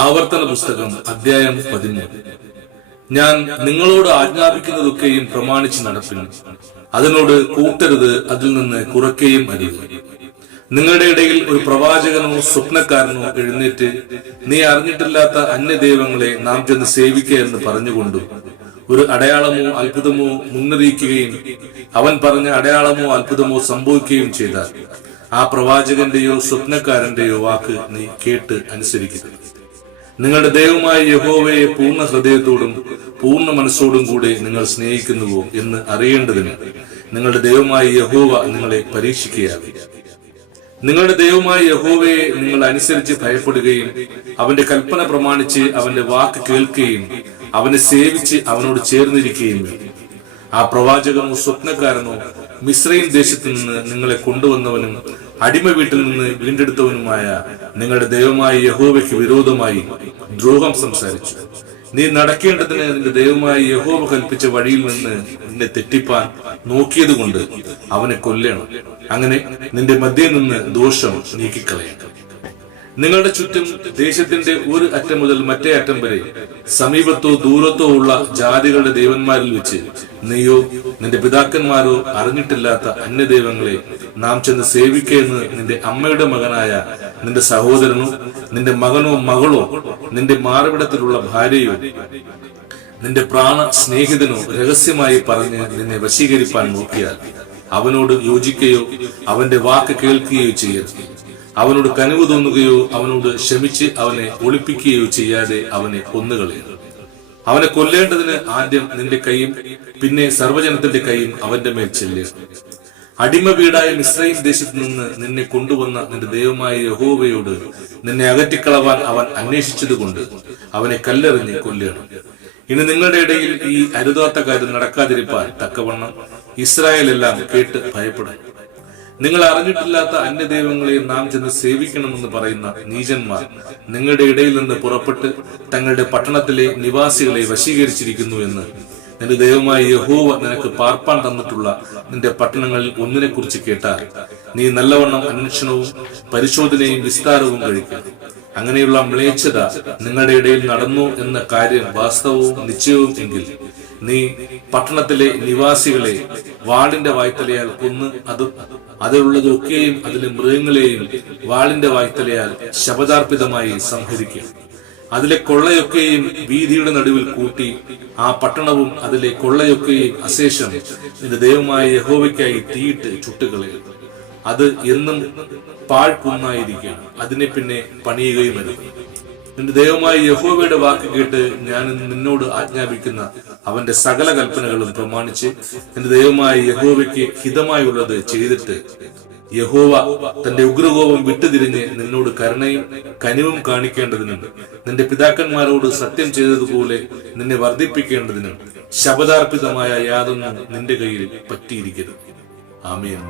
ആവർത്തന പുസ്തകം അധ്യായം 13. ഞാൻ നിങ്ങളോട് ആജ്ഞാപിക്കുന്നതൊക്കെയും പ്രമാണിച്ച് നടപ്പിൻ, അതിനോട് കൂട്ടരുത്, അതിൽ നിന്ന് കുറയ്ക്കുകയും അരുത്. നിങ്ങളുടെ ഇടയിൽ ഒരു പ്രവാചകനോ സ്വപ്നക്കാരനോ എഴുന്നേറ്റ് നീ അറിഞ്ഞിട്ടില്ലാത്ത അന്യദൈവങ്ങളെ നാം ചെന്ന് സേവിക്കുക എന്ന് പറഞ്ഞുകൊണ്ടും ഒരു അടയാളമോ അത്ഭുതമോ മുന്നറിയിക്കുകയും അവൻ പറഞ്ഞ അടയാളമോ അത്ഭുതമോ സംഭവിക്കുകയും ചെയ്താൽ ആ പ്രവാചകന്റെയോ സ്വപ്നക്കാരന്റെയോ വാക്ക് നീ കേട്ട് അനുസരിക്കുക. നിങ്ങളുടെ ദൈവമായ യഹോവയെ പൂർണ്ണ ഹൃദയത്തോടും പൂർണ്ണ മനസ്സോടും കൂടെ നിങ്ങൾ സ്നേഹിക്കുന്നുവോ എന്ന് അറിയേണ്ടതിന് നിങ്ങളുടെ ദൈവമായ യഹോവ നിങ്ങളെ പരീക്ഷിക്കുകയാകും. നിങ്ങളുടെ ദൈവമായ യഹോവയെ നിങ്ങൾ അനുസരിച്ച് ഭയപ്പെടുകയും അവന്റെ കൽപ്പന പ്രമാണിച്ച് അവന്റെ വാക്ക് കേൾക്കുകയും അവനെ സേവിച്ച് അവനോട് ചേർന്നിരിക്കുകയും വേണം. ആ പ്രവാചകനോ സ്വപ്നക്കാരനോ മിസ്രയീം ദേശത്തു നിന്ന് നിങ്ങളെ കൊണ്ടുവന്നവനും അടിമ വീട്ടിൽ നിന്ന് വീണ്ടെടുത്തവനുമായ നിങ്ങളുടെ ദൈവമായ യഹോവയ്ക്ക് വിരോധമായി ദ്രോഹം സംസാരിച്ചു. നീ നടക്കേണ്ടതിന് നിന്റെ ദൈവമായ യഹോവ കൽപ്പിച്ച വഴിയിൽ നിന്ന് നിന്നെ തെറ്റിപ്പാൻ നോക്കിയതുകൊണ്ട് അവനെ കൊല്ലണം. അങ്ങനെ നിന്റെ മധ്യയിൽ നിന്ന് ദോഷം നീക്കിക്കളയണം. നിങ്ങളുടെ ചുറ്റും ദേശത്തിന്റെ ഒരു അറ്റം മുതൽ മറ്റേ അറ്റം വരെ സമീപത്തോ ദൂരത്തോ ഉള്ള ജാതികളുടെ ദേവന്മാരിൽ വെച്ച് നീയോ നിന്റെ പിതാക്കന്മാരോ അറിഞ്ഞിട്ടില്ലാത്ത അന്യദൈവങ്ങളെ നാം ചെന്ന് സേവിക്കുകയെന്ന് നിന്റെ അമ്മയുടെ മകനായ നിന്റെ സഹോദരനോ നിന്റെ മകനോ മകളോ നിന്റെ മാർവിടത്തിലുള്ള ഭാര്യയോ നിന്റെ പ്രാണ സ്നേഹിതനോ രഹസ്യമായി പറഞ്ഞ് നിന്നെ വശീകരിപ്പാൻ നോക്കിയാൽ അവനോട് യോജിക്കുകയോ അവന്റെ വാക്ക് കേൾക്കുകയോ ചെയ്യരുത്. അവനോട് കനിവ് തോന്നുകയോ അവനോട് ക്ഷമിച്ച് അവനെ ഒളിപ്പിക്കുകയോ ചെയ്യാതെ അവനെ കൊന്നുകളയുക. അവനെ കൊല്ലേണ്ടതിന് ആദ്യം നിന്റെ കൈയും പിന്നെ സർവ്വജനത്തിന്റെ കൈയും അവന്റെ മേൽ ചെല്ലുക. അടിമ വീടായ മിസ്രയീം ദേശത്ത് നിന്ന് നിന്നെ കൊണ്ടുവന്ന നിന്റെ ദൈവമായ യഹോവയോട് നിന്നെ അകറ്റിക്കളവാൻ അവൻ അന്വേഷിച്ചതുകൊണ്ട് അവനെ കല്ലെറിഞ്ഞ് കൊല്ലണം. ഇനി നിങ്ങളുടെ ഇടയിൽ ഈ അരുതാത്ത കാര്യം നടക്കാതിരിപ്പാൻ തക്കവണ്ണം ഇസ്രായേൽ എല്ലാം കേട്ട് ഭയപ്പെടും. നിങ്ങൾ അറിഞ്ഞിട്ടില്ലാത്ത അന്യദൈവങ്ങളെ നാം ചെന്ന് സേവിക്കണമെന്ന് പറയുന്ന നീചന്മാർ നിങ്ങളുടെ ഇടയിൽ നിന്ന് പുറപ്പെട്ട് തങ്ങളുടെ പട്ടണത്തിലെ നിവാസികളെ വശീകരിച്ചിരിക്കുന്നു എന്ന് നിന്റെ ദൈവമായ യഹോവ നിനക്ക് പാർപ്പാൻ തന്നിട്ടുള്ള നിന്റെ പട്ടണങ്ങളിൽ ഒന്നിനെ കുറിച്ച് കേട്ടാൽ നീ നല്ലവണ്ണം അന്വേഷണവും പരിശോധനയും വിസ്താരവും കഴിക്കുക. അങ്ങനെയുള്ള മ്ലേച്ഛത നിങ്ങളുടെ ഇടയിൽ നടന്നു എന്ന കാര്യം വാസ്തവവും നിശ്ചയവും എങ്കിൽ നീ പട്ടണത്തിലെ നിവാസികളെ വാളിന്റെ വായ്ത്തലയാൽ കൊന്ന് അതിലുള്ളതൊക്കെയും അതിലെ മൃഗങ്ങളെയും വാളിന്റെ വായ്ത്തലയാൽ ശപഥാർപ്പിതമായി സംഹരിക്കുക. അതിലെ കൊള്ളയൊക്കെയും വീതിയുടെ നടുവിൽ കൂട്ടി ആ പട്ടണവും അതിലെ കൊള്ളയൊക്കെയും അശേഷം നിന്റെ ദൈവമായ യഹോവയ്ക്കായി തീയിട്ട് ചുട്ടുകളയുക. അത് എന്നും പാഴ്കുന്നായിരിക്കണം. അതിനെ പിന്നെ പണിയുകയും അരുത്. നിന്റെ ദൈവമായ യഹോവയുടെ വാക്ക് കേട്ട് ഞാൻ നിന്നോട് ആജ്ഞാപിക്കുന്ന അവന്റെ സകല കൽപ്പനകളും പ്രമാണിച്ച് നിന്റെ ദൈവമായ യഹോവയ്ക്ക് ഹിതമായുള്ളത് ചെയ്തിട്ട് യഹോവ തന്റെ ഉഗ്രകോപം വിട്ടുതിരിഞ്ഞ് നിന്നോട് കരുണയും കനിവും കാണിക്കേണ്ടതിനും നിന്റെ പിതാക്കന്മാരോട് സത്യം ചെയ്തതുപോലെ നിന്നെ വർദ്ധിപ്പിക്കേണ്ടതിനും ശപഥാർപ്പിതമായ യാതൊന്നും നിന്റെ കയ്യിൽ പറ്റിയിരിക്കരുത്. ആമേൻ.